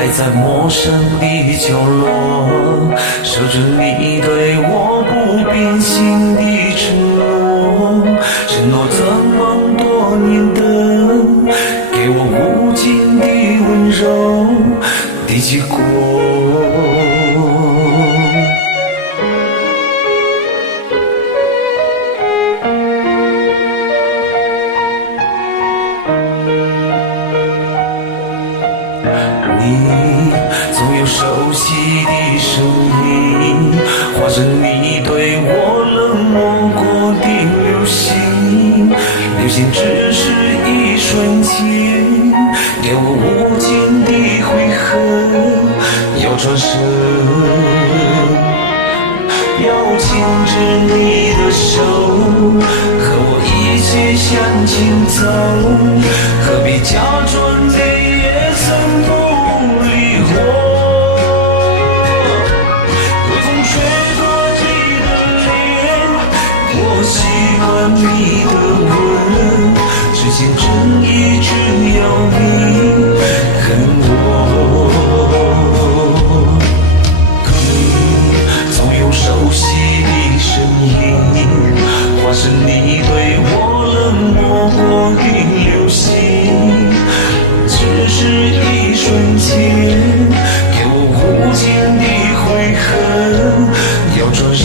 还在陌生的角落，守着你对我不变心的承诺。承诺这么多年的，给我无尽的温柔的结果。你总有熟悉的声音，化成你对我冷漠过的流星。流星只是一瞬间，给我无尽的悔恨要转身。要牵着你的手，和我一起向前走，何必假装你也曾不理我。微风吹过你的脸，我习惯你的吻，之前真一直要你恨我。熟悉的声音，化成你对我冷漠过的流星。只是一瞬间，给我无尽的悔恨要转身。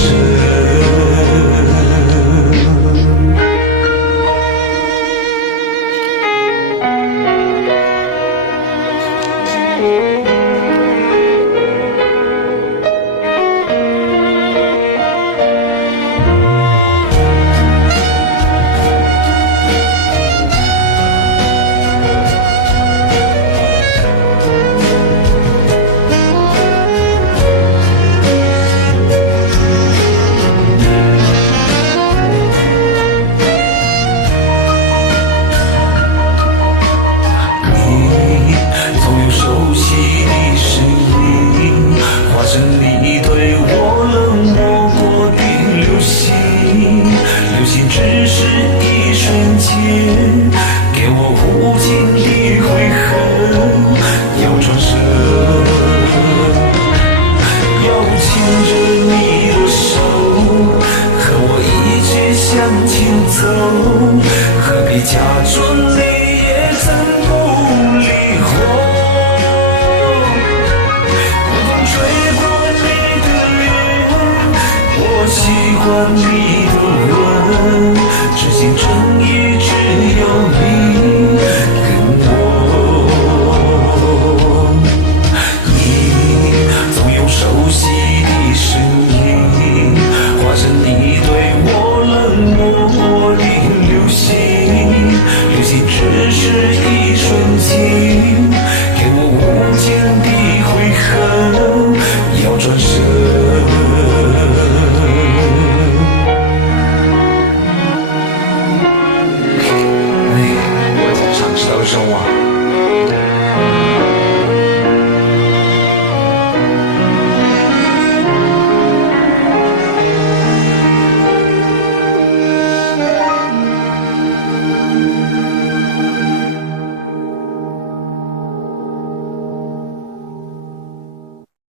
你对我冷漠过的流星，流星只是一瞬间，给我无尽的悔恨要转身。要牵着你的手，和我一起向前走，何必假装你也曾不理我。习惯你的吻，至今真一直有你。